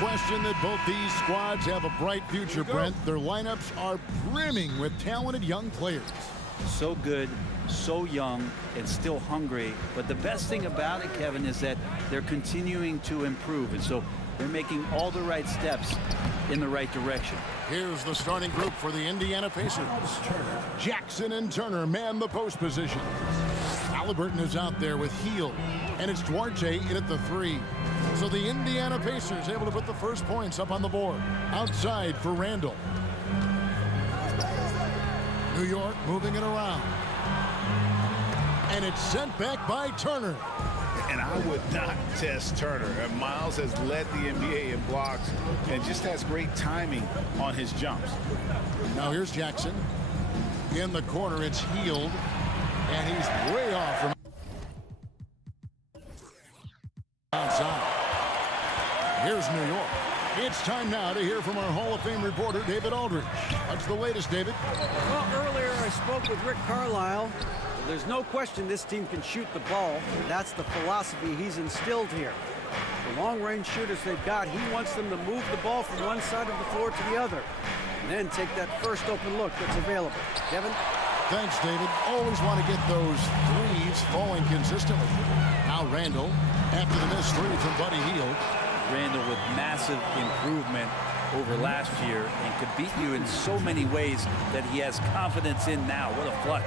question that both these squads have a bright future, Brent. Their lineups are brimming with talented young players. So good, so young, and still hungry. But the best thing about it, Kevin, is that they're continuing to improve. And so they're making all the right steps in the right direction. Here's the starting group for the Indiana Pacers. Jackson and Turner man the post position. Halliburton is out there with Heel, and it's Duarte in at the 3. So the Indiana Pacers able to put the first points up on the board. Outside for Randall. New York moving it around. And it's sent back by Turner. And I would not test Turner. And Miles has led the NBA in blocks and just has great timing on his jumps. Now here's Jackson. In the corner, it's Healed. And he's way off from outside. Here's New York. It's time now to hear from our Hall of Fame reporter, David Aldridge. What's the latest, David? Well, earlier I spoke with Rick Carlisle. There's no question this team can shoot the ball. That's the philosophy he's instilled here. The long-range shooters they've got, he wants them to move the ball from one side of the floor to the other, and then take that first open look that's available. Kevin? Thanks, David. Always want to get those threes falling consistently. Now Randall, after the missed 3 from Buddy Hield. Randall with massive improvement over last year and could beat you in so many ways that he has confidence in now. What a flood.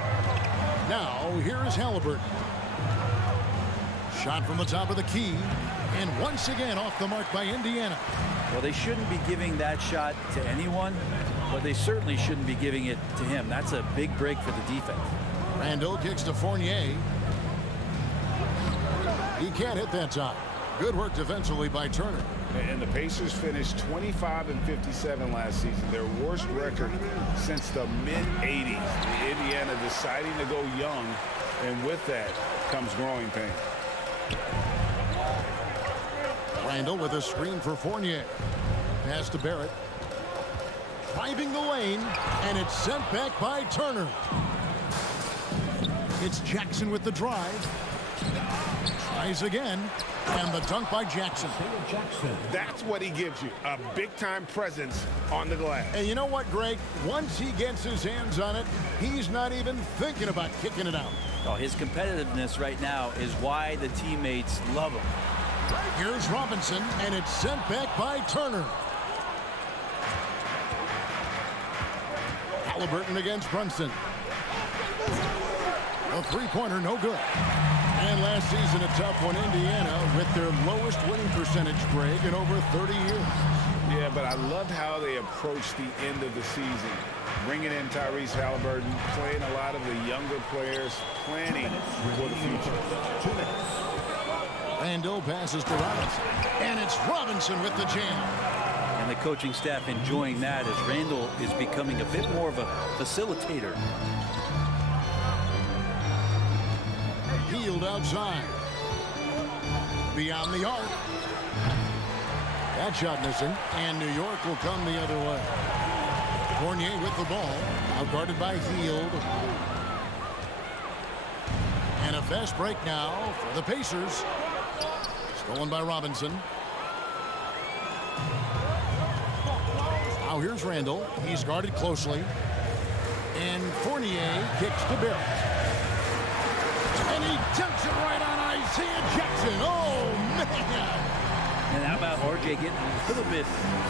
Now, here is Halliburton. Shot from the top of the key. And once again off the mark by Indiana. Well, they shouldn't be giving that shot to anyone, but they certainly shouldn't be giving it to him. That's a big break for the defense. Randall kicks to Fournier. He can't hit that time. Good work defensively by Turner. And the Pacers finished 25-57 last season, their worst record since the mid-'80s. Indiana deciding to go young, and with that comes growing pain. Randall with a screen for Fournier. Pass to Barrett. Driving the lane, and it's sent back by Turner. It's Jackson with the drive. Tries again, and the dunk by Jackson. That's what he gives you, a big-time presence on the glass. And you know what, Greg? Once he gets his hands on it, he's not even thinking about kicking it out. Oh, his competitiveness right now is why the teammates love him. Here's Robinson, and it's sent back by Turner. Halliburton against Brunson. A three-pointer, no good. And last season, a tough one, Indiana, with their lowest winning percentage, Greg, in over 30 years. Yeah, but I loved how they approached the end of the season. Bringing in Tyrese Halliburton, playing a lot of the younger players, planning for the future. Randall passes to Robinson. And it's Robinson with the jam. And the coaching staff enjoying that as Randall is becoming a bit more of a facilitator. Healed outside. Beyond the arc. That shot missing. And New York will come the other way. Fournier with the ball. Now guarded by Hield. And a fast break now for the Pacers. Stolen by Robinson. Now here's Randall. He's guarded closely. And Fournier kicks to Barrett. And he dunks it right on Isaiah Jackson. Oh, man. And how about RJ getting a little bit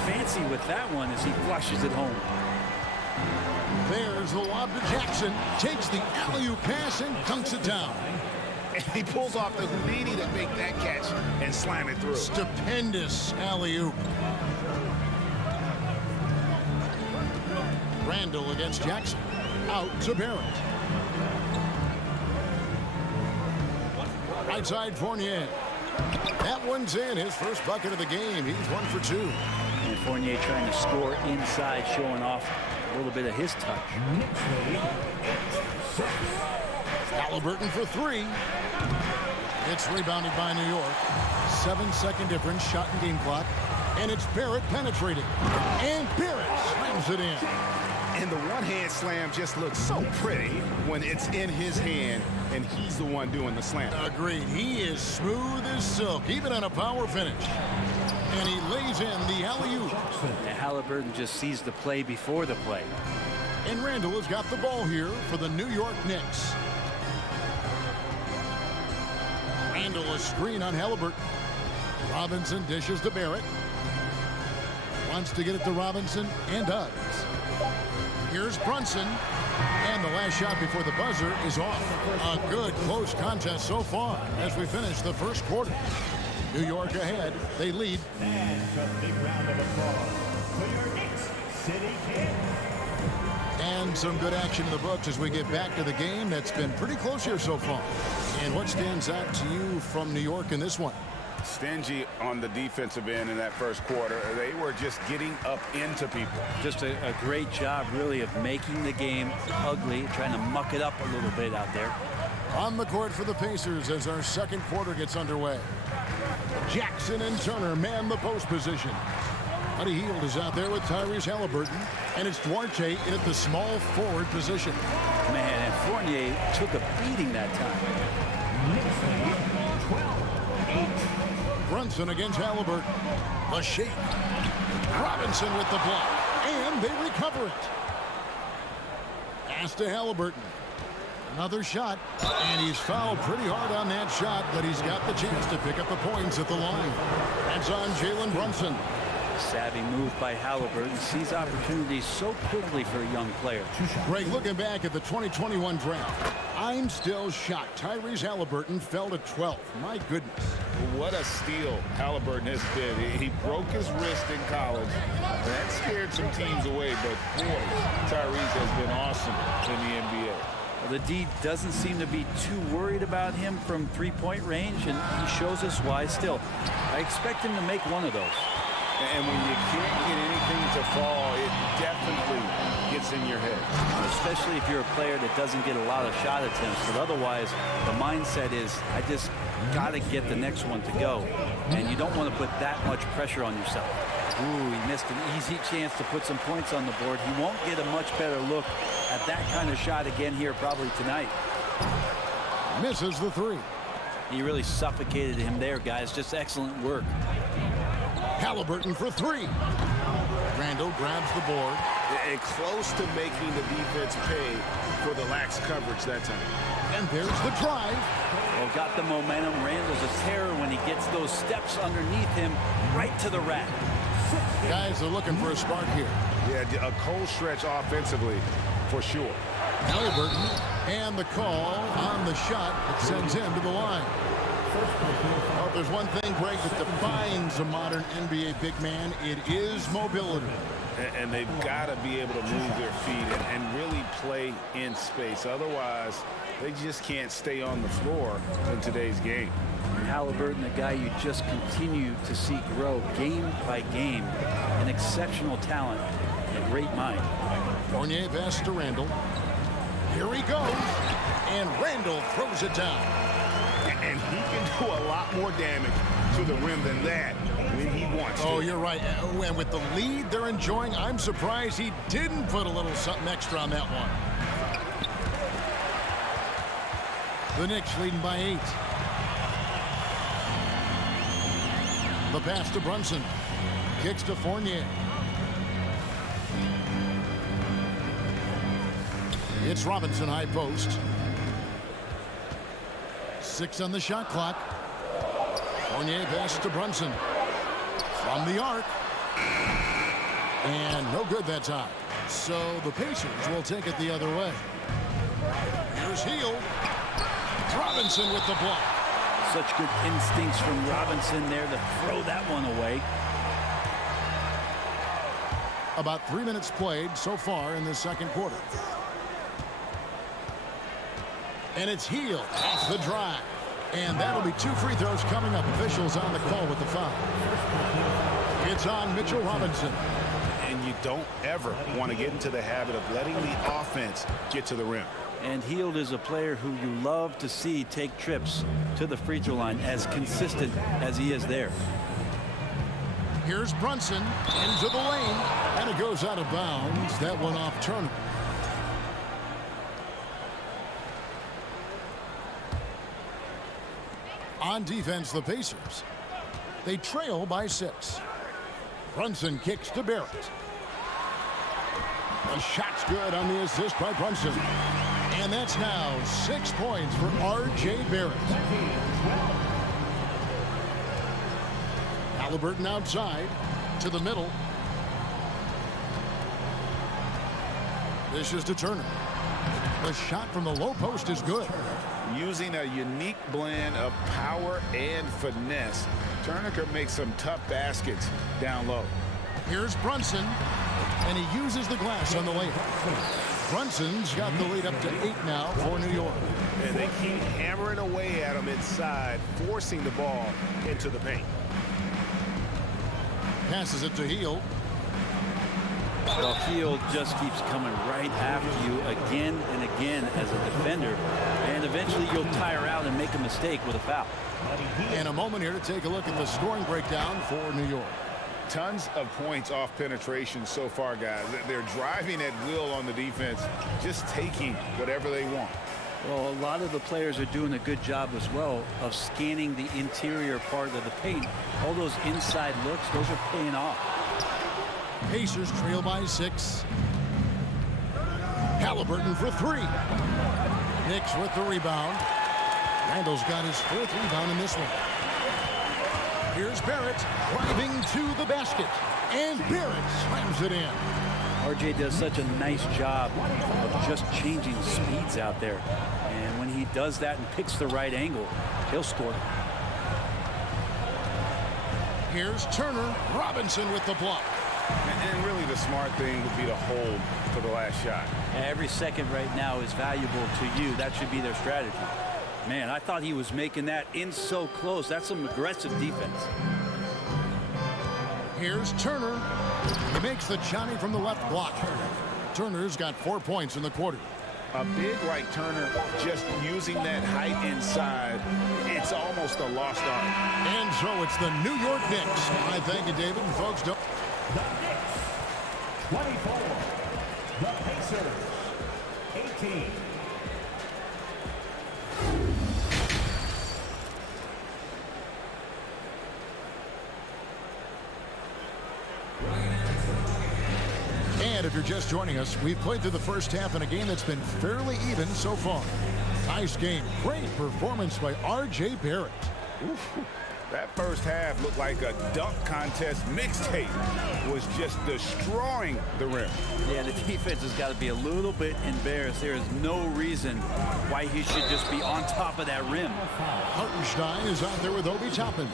fancy with that one as he flushes it home. There's the lob to Jackson. Takes the alley-oop pass and dunks it down. And he pulls off the Houdini to make that catch and slam it through. Stupendous alley-oop. Randall against Jackson. Out to Barrett. Right side Fournier. That one's in. His first bucket of the game. He's 1 for 2. And Fournier trying to score inside, showing off a little bit of his touch. Halliburton for 3. It's rebounded by New York. 7-second difference, shot and game clock. And it's Barrett penetrating. And Barrett slams it in. And the one-hand slam just looks so pretty when it's in his hand and he's the one doing the slam. Agreed. He is smooth as silk, even on a power finish. And he lays in the alley-oop. And Halliburton just sees the play before the play. And Randall has got the ball here for the New York Knicks. Randall a screen on Halliburton. Robinson dishes to Barrett. Wants to get it to Robinson and does. Here's Brunson. And the last shot before the buzzer is off. A good close contest so far as we finish the first quarter. New York ahead. They lead. And a big round of applause for your Knicks City Kid. And some good action in the books as we get back to the game that's been pretty close here so far. And what stands out to you from New York in this one? Stingy on the defensive end in that first quarter. They were just getting up into people. Just a great job, really, of making the game ugly, trying to muck it up a little bit out there. On the court for the Pacers as our second quarter gets underway. Jackson and Turner man the post position. Buddy Hield is out there with Tyrese Halliburton, and it's Duarte in at the small forward position. Man, and Fournier took a beating that time. 12-8. Brunson against Halliburton. The shake. Robinson with the block, and they recover it. Pass to Halliburton. Another shot, and he's fouled pretty hard on that shot, but he's got the chance to pick up the points at the line. That's on Jalen Brunson. Savvy move by Halliburton. Sees opportunities so quickly for a young player. Greg, looking back at the 2021 draft, I'm still shocked. Tyrese Halliburton fell to 12th. My goodness. What a steal Halliburton has been. He broke his wrist in college. That scared some teams away, but boy, Tyrese has been awesome in the NBA. Well, the D doesn't seem to be too worried about him from three-point range, and he shows us why still. I expect him to make one of those. And when you can't get anything to fall, it definitely gets in your head. Especially if you're a player that doesn't get a lot of shot attempts. But otherwise, the mindset is, I just got to get the next one to go. And you don't want to put that much pressure on yourself. Ooh, he missed an easy chance to put some points on the board. He won't get a much better look at that kind of shot again here probably tonight. Misses the three. He really suffocated him there, guys. Just excellent work. Halliburton for three. Randall grabs the board. And close to making the defense pay for the lax coverage that time. And there's the drive. Well, got the momentum. Randall's a terror when he gets those steps underneath him right to the rack. Guys are looking for a spark here. Yeah, a cold stretch offensively for sure. Halliburton and the call on the shot that sends him to the line. Well, if there's one thing, Greg, that defines a modern NBA big man, it is mobility. And they've got to be able to move their feet and really play in space. Otherwise, they just can't stay on the floor in today's game. And Halliburton, a guy you just continue to see grow game by game. An exceptional talent and a great mind. Fournier pass to Randall. Here he goes. And Randall throws it down. And he can do a lot more damage to the rim than that when he wants to. Oh, you're right. And with the lead they're enjoying, I'm surprised he didn't put a little something extra on that one. The Knicks leading by 8. The pass to Brunson. Kicks to Fournier. It's Robinson high post. 6 on the shot clock. Fournier passes to Brunson. From the arc. And no good that time. So the Pacers will take it the other way. Here's Hield. Robinson with the block. Such good instincts from Robinson there to throw that one away. About 3 minutes played so far in the second quarter. And it's Hield off the drive. And that'll be 2 free throws coming up. Officials on the call with the foul. It's on Mitchell Robinson. And you don't ever want to get into the habit of letting the offense get to the rim. And Hield is a player who you love to see take trips to the free throw line, as consistent as he is there. Here's Brunson into the lane. And it goes out of bounds. That one off Turner. On defense, the Pacers. They trail by 6. Brunson kicks to Barrett. The shot's good on the assist by Brunson. And that's now 6 points for R.J. Barrett. Halliburton outside to the middle. This is to Turner. The shot from the low post is good. Using a unique blend of power and finesse, Turner can make some tough baskets down low. Here's Brunson, and he uses the glass on the layup. Brunson's got the lead up to 8 now for New York. And they keep hammering away at him inside, forcing the ball into the paint. Passes it to Hield. Well, Hield just keeps coming right after you again and again as a defender. And eventually you'll tire out and make a mistake with a foul. And a moment here to take a look at the scoring breakdown for New York. Tons of points off penetration so far, guys. They're driving at will on the defense, just taking whatever they want. Well, a lot of the players are doing a good job as well of scanning the interior part of the paint. All those inside looks, those are paying off. Pacers trail by 6. Halliburton for 3. Knicks with the rebound. Randall's got his 4th rebound in this one. Here's Barrett driving to the basket. And Barrett slams it in. RJ does such a nice job of just changing speeds out there. And when he does that and picks the right angle, he'll score. Here's Turner. Robinson with the block. And really the smart thing would be to hold for the last shot. Every second right now is valuable to you. That should be their strategy. Man, I thought he was making that in so close. That's some aggressive defense. Here's Turner. He makes the Johnny from the left block. Turner's got 4 points in the quarter. A big like Turner, just using that height inside, it's almost a lost art. And so it's the New York Knicks. I thank you, David. And folks, don't... The Knicks, 24. The Pacers, 18. And if you're just joining us, we've played through the first half in a game that's been fairly even so far. Nice game. Great performance by R.J. Barrett. Oof. That first half looked like a dunk contest mixtape. Was just destroying the rim. Yeah, the defense has got to be a little bit embarrassed. There is no reason why he should just be on top of that rim. Hartenstein is out there with Obi Toppin.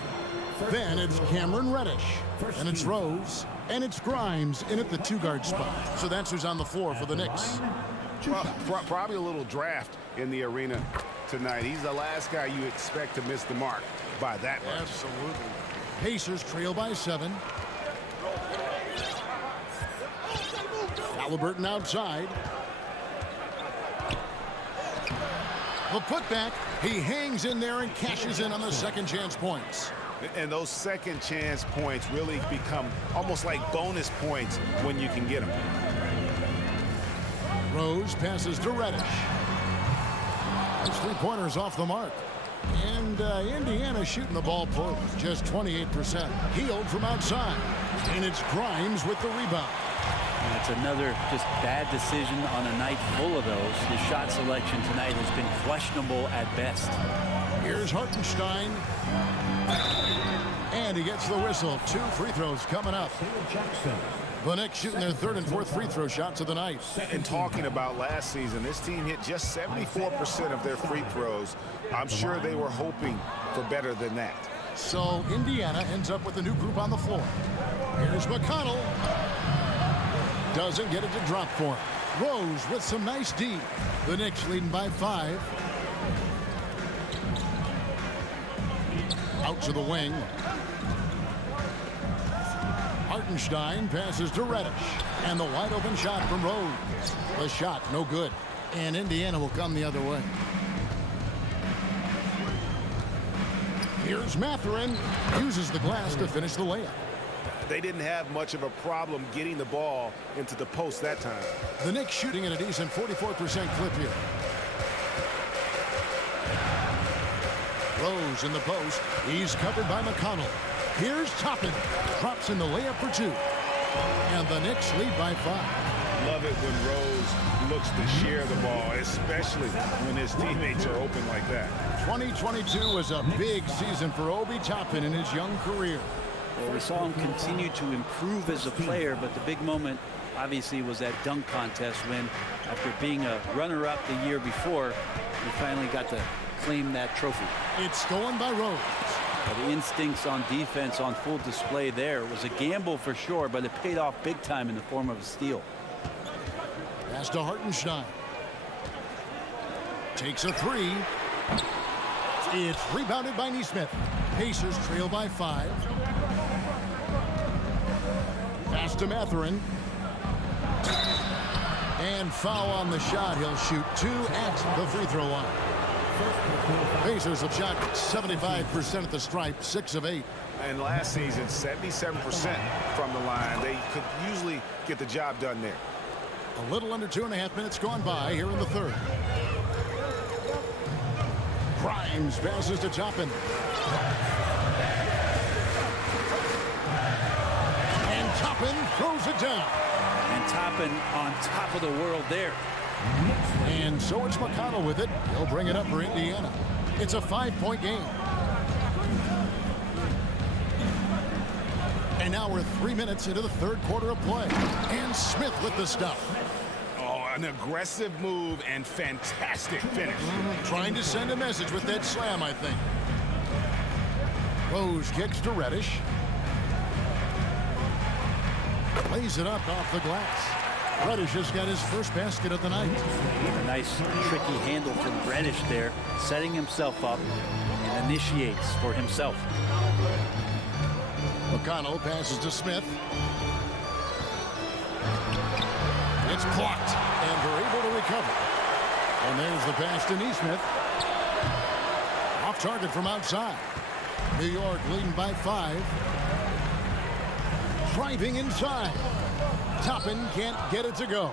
Then it's Cameron Reddish. And it's Rose. And it's Grimes in at the 2-guard spot. So that's who's on the floor for the Knicks. Well, probably a little draft in the arena tonight. He's the last guy you expect to miss the mark by that much. Absolutely. Pacers trail by 7. Halliburton outside. The putback. He hangs in there and cashes in on the second chance points. And those second chance points really become almost like bonus points when you can get them. Rose passes to Reddish. His 3-pointers off the mark. And Indiana shooting the ball poorly, just 28%. Hield from outside. And it's Grimes with the rebound. And it's another just bad decision on a night full of those. His shot selection tonight has been questionable at best. Here's Hartenstein. And he gets the whistle. 2 free throws coming up. The Knicks shooting their 3rd and 4th free throw shots of the night. And talking about last season, this team hit just 74% of their free throws. I'm sure they were hoping for better than that. So Indiana ends up with a new group on the floor. Here's McConnell. Doesn't get it to drop for him. Rose with some nice D. The Knicks leading by 5. Out to the wing. Hartenstein passes to Reddish. And the wide open shot from Rose. The shot no good. And Indiana will come the other way. Here's Mathurin. Uses the glass to finish the layup. They didn't have much of a problem getting the ball into the post that time. The Knicks shooting at a decent 44% clip here. Rose in the post. He's covered by McConnell. Here's Toppin. Drops in the layup for 2. And the Knicks lead by 5. Love it when Rose looks to share the ball, especially when his teammates are open like that. 2022 was a big season for Obi Toppin in his young career. Well, we saw him continue to improve as a player, but the big moment obviously was that dunk contest when, after being a runner-up the year before, he finally got to claim that trophy. It's stolen by Rose. Well, the instincts on defense on full display there. It was a gamble for sure, but it paid off big time in the form of a steal. Pass to Hartenstein. Takes a 3. It's rebounded by Nesmith. Pacers trail by 5. Pass to Mathurin. And foul on the shot. He'll shoot 2 at the free throw line. Pacers have shot 75% at the stripe, 6 of 8. And last season, 77% from the line. They could usually get the job done there. A little under 2.5 minutes gone by here in the third. Grimes passes to Toppin. And Toppin throws it down. And Toppin on top of the world there. And so it's McConnell with it. He'll bring it up for Indiana. It's a 5-point game. And now we're 3 minutes into the third quarter of play. And Smith with the stuff. Oh, an aggressive move and fantastic finish. Trying to send a message with that slam, I think. Rose kicks to Reddish. Lays it up off the glass. Reddish has got his first basket of the night. A nice tricky handle from Reddish there, setting himself up and initiates for himself. McConnell passes to Smith. It's blocked, and they're able to recover. And there's the pass to Nesmith. Off target from outside. New York leading by 5. Driving inside. Toppin can't get it to go.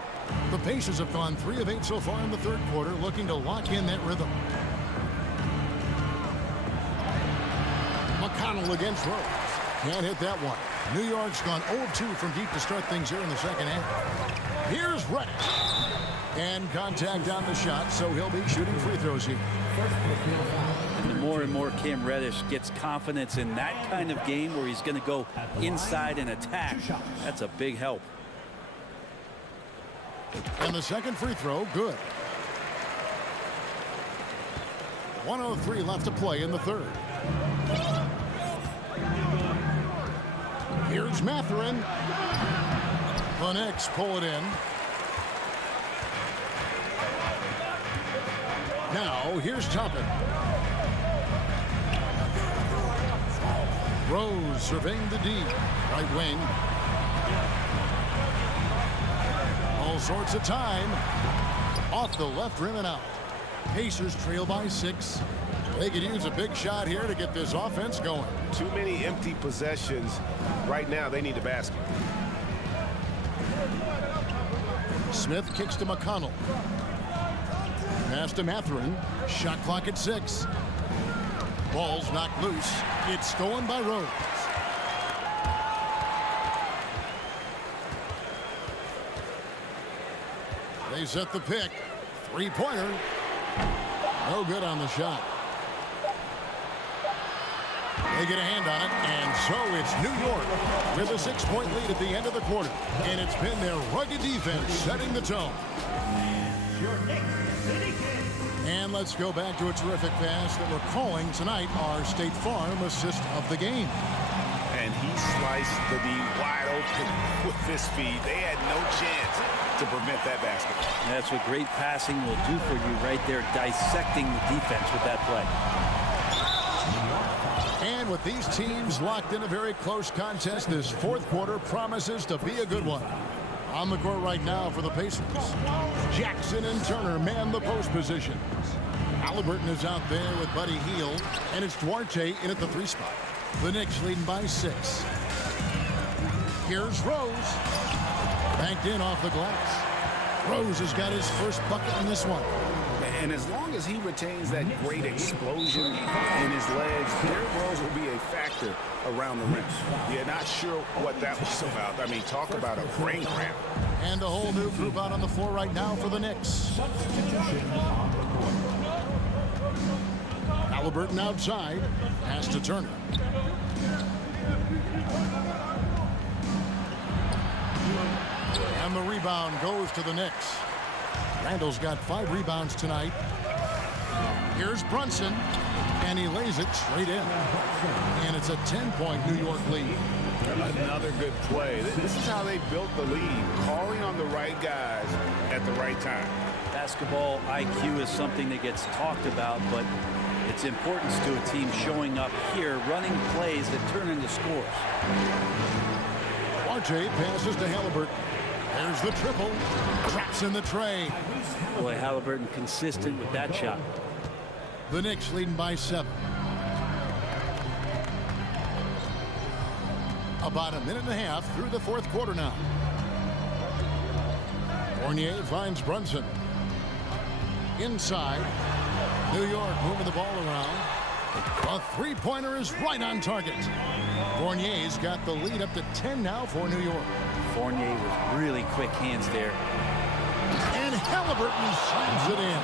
The Pacers have gone 3 of 8 so far in the third quarter, looking to lock in that rhythm. McConnell against Rose. Can't hit that one. New York's gone 0 of 2 from deep to start things here in the second half. Here's Reddish. And contact on the shot, so he'll be shooting free throws here. And the more and more Cam Reddish gets confidence in that kind of game where he's going to go inside and attack, that's a big help. And the second free throw, good. 1:03 left to play in the third. Here's Mathurin. The Knicks pull it in. Now, here's Toppin. Rose surveying the D. Right wing. All sorts of time. Off the left rim and out. Pacers trail by 6. They could use a big shot here to get this offense going. Too many empty possessions. Right now, they need the basket. Smith kicks to McConnell. Pass to Mathurin. Shot clock at 6. Ball's knocked loose. It's stolen by Rose. They set the pick. Three-pointer. No good on the shot. They get a hand on it, and so it's New York with a 6-point lead at the end of the quarter. And it's been their rugged defense setting the tone. And let's go back to a terrific pass that we're calling tonight our State Farm assist of the game. And he sliced the D wide open with this speed. They had no chance to prevent that basket. And that's what great passing will do for you right there, dissecting the defense with that play. And with these teams locked in a very close contest, this fourth quarter promises to be a good one. On the court right now for the Pacers, Jackson and Turner man the post positions. Halliburton is out there with Buddy Hield, and it's Duarte in at the 3 spot. The Knicks leading by 6. Here's Rose. Banked in off the glass. Rose has got his first bucket in this one. And as long as he retains that great explosion in his legs, Derrick Rose will be a factor around the rim. You're not sure what that was about. I mean, talk about a brain cramp. And a whole new group out on the floor right now for the Knicks. Substitution on the court. Halliburton outside. Pass to Turner. And the rebound goes to the Knicks. Randall's got 5 rebounds tonight. Here's Brunson, and he lays it straight in. And it's a 10-point New York lead. Another good play. This is how they built the lead, calling on the right guys at the right time. Basketball IQ is something that gets talked about, but its importance to a team showing up here, running plays that turn into scores. Duarte passes to Halliburton. There's the triple. Traps in the tray. Boy, Halliburton consistent with that shot. The Knicks leading by 7. About a minute and a half through the fourth quarter now. Fournier finds Brunson. Inside. New York moving the ball around. A three-pointer is right on target. Fournier's got the lead up to 10 now for New York. Fournier with really quick hands there. And Halliburton slams it in.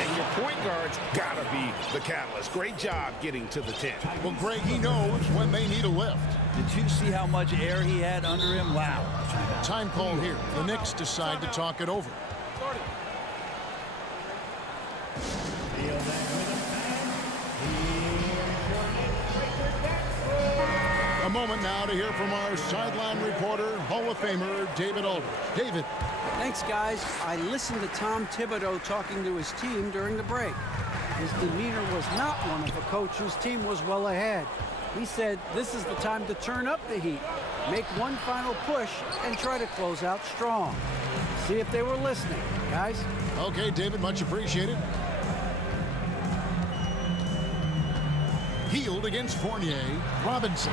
And your point guard's got to be the catalyst. Great job getting to the 10. Well, Greg, he knows when they need a lift. Did you see how much air he had under him? Wow. Time call here. The Knicks decide to talk it over. A moment now to hear from our sideline reporter, Hall of Famer David Aldridge. David. Thanks, guys. I listened to Tom Thibodeau talking to his team during the break. His demeanor was not one of a coach whose team was well ahead. He said this is the time to turn up the heat, make one final push, and try to close out strong. See if they were listening, guys. Okay, David, much appreciated. Healed against Fournier. Robinson.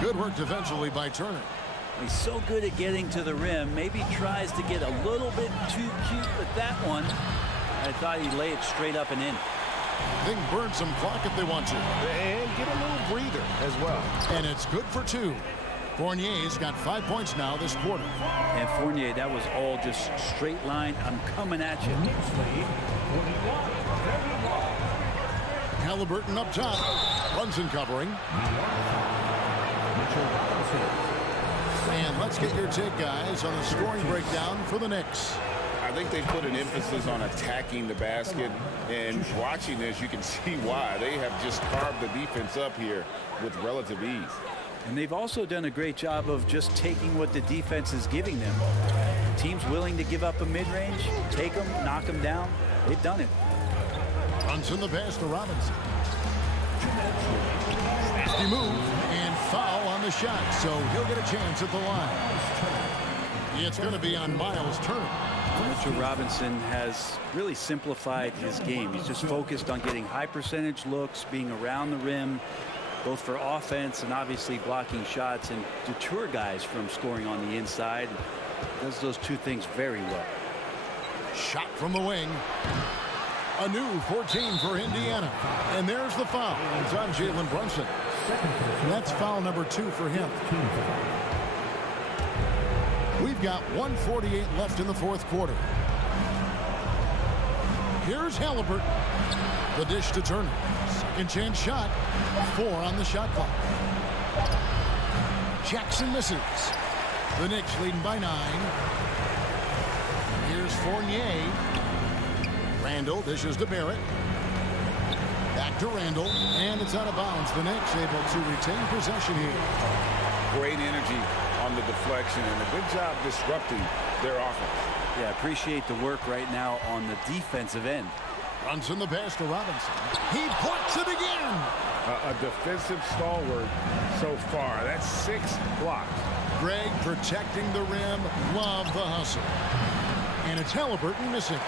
Good work defensively by Turner. He's so good at getting to the rim. Maybe tries to get a little bit too cute with that one. I thought he'd lay it straight up and in. They can burn some clock if they want to. And get a little breather as well. And it's good for 2. Fournier's got 5 points now this quarter. And Fournier, that was all just straight line. I'm coming at you. Halliburton up top. Brunson covering. And let's get your take, guys, on the scoring breakdown for the Knicks. I think they put an emphasis on attacking the basket, and watching this, you can see why. They have just carved the defense up here with relative ease. And they've also done a great job of just taking what the defense is giving them. Teams willing to give up a mid-range, take them, knock them down. They've done it. Brunson the pass to Robinson. Nasty move and foul on the shot, so he'll get a chance at the line. It's going to be on Miles Turner. Mitchell Robinson has really simplified his game. He's just focused on getting high percentage looks, being around the rim, both for offense and obviously blocking shots, and deter guys from scoring on the inside. Does those two things very well. Shot from the wing. A new 14 for Indiana. And there's the foul. It's on Jalen Brunson. That's foul number 2 for him. We've got 1:48 left in the fourth quarter. Here's Halliburton. The dish to Turner. Second chance shot. 4 on the shot clock. Jackson misses. The Knicks leading by 9. Here's Fournier. Randall dishes to Barrett. Back to Randall. And it's out of bounds. The Knicks able to retain possession here. Great energy on the deflection and a good job disrupting their offense. Yeah, appreciate the work right now on the defensive end. Brunson the pass to Robinson. He puts it again. A defensive stalwart so far. That's 6 blocks. Greg protecting the rim. Love the hustle. And it's Halliburton missing.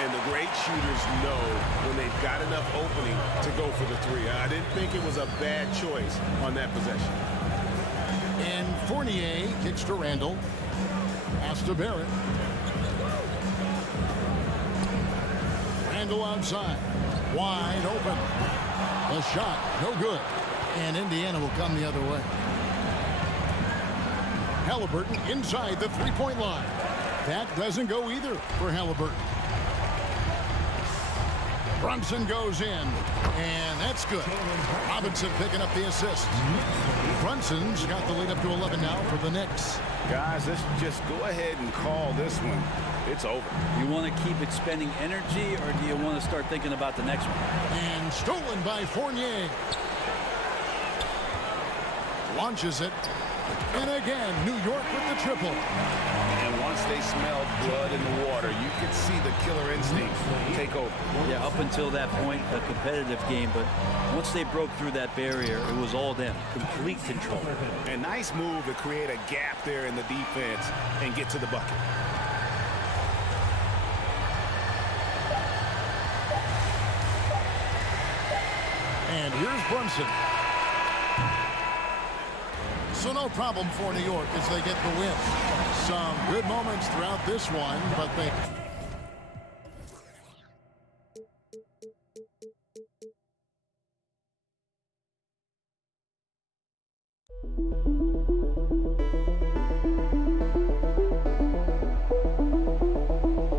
And the great shooters know when they've got enough opening to go for the 3. I didn't think it was a bad choice on that possession. And Fournier kicks to Randall. Pass to Barrett. triangle outside. Wide open. The shot, no good. And Indiana will come the other way. Halliburton inside the three-point line. That doesn't go either for Halliburton. Brunson goes in, and that's good. Robinson picking up the assist. Brunson's got the lead up to 11 now for the Knicks. Guys, let's just go ahead and call this one. It's over. You want to keep expending energy, or do you want to start thinking about the next one? And stolen by Fournier. Launches it. And again, New York with the triple. And once they smelled blood in the water, you could see the killer instinct take over. Yeah, up until that point, a competitive game, but once they broke through that barrier, it was all them. Complete control. A nice move to create a gap there in the defense and get to the bucket. And here's Brunson. So no problem for New York as they get the win. Some good moments throughout this one, but they